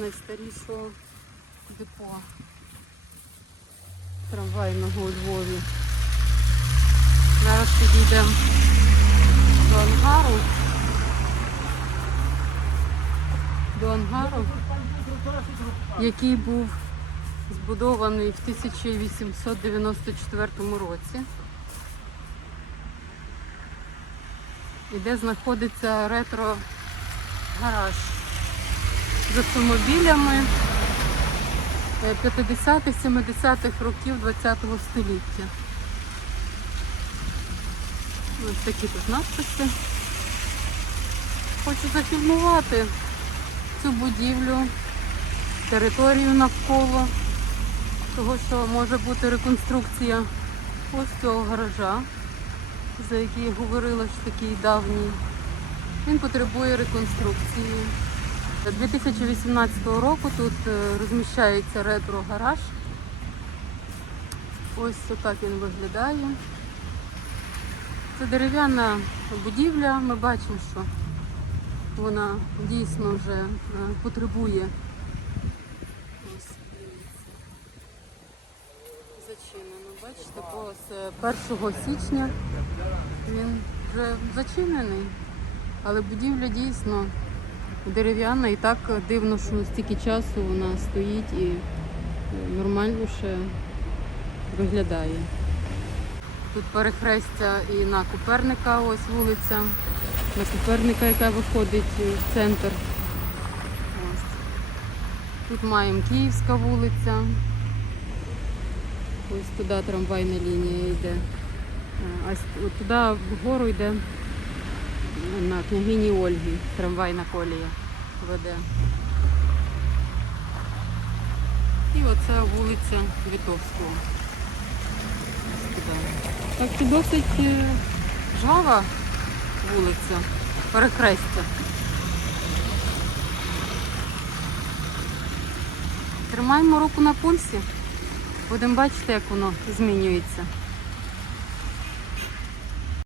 найстарішого депо трамвайного у Львові. Зараз підійдемо до ангару. До ангару, який був збудований в 1894 році. І де знаходиться ретро-гараж з автомобілями е, 50-х, 70-х років ХХ століття. Ось такі тут надписи. Хочу зафільмувати цю будівлю, територію навколо, того, що може бути реконструкція ось цього гаража, за який я говорила, що такий давній. Він потребує реконструкції. 2018 року тут е, розміщається ретро-гараж. Ось отак він виглядає. Це дерев'яна будівля. Ми бачимо, що вона дійсно вже е, потребує. Зачинено. Бачите, бо з 1 січня він вже зачинений. Але будівля дійсно дерев'яна і так дивно, що стільки часу вона стоїть і е, нормально ще виглядає. Тут перехрестя і на Коперника, ось вулиця. На Коперника, яка виходить в центр. Ось. Тут маємо Київська вулиця. Ось туди трамвайна лінія йде. А туди вгору йде на княгині Ольги трамвайна колія веде. І оце вулиця Вітовського. Так що досить е, жвава вулиця, перехрестя. Тримаємо руку на пульсі. Будемо бачити, як воно змінюється.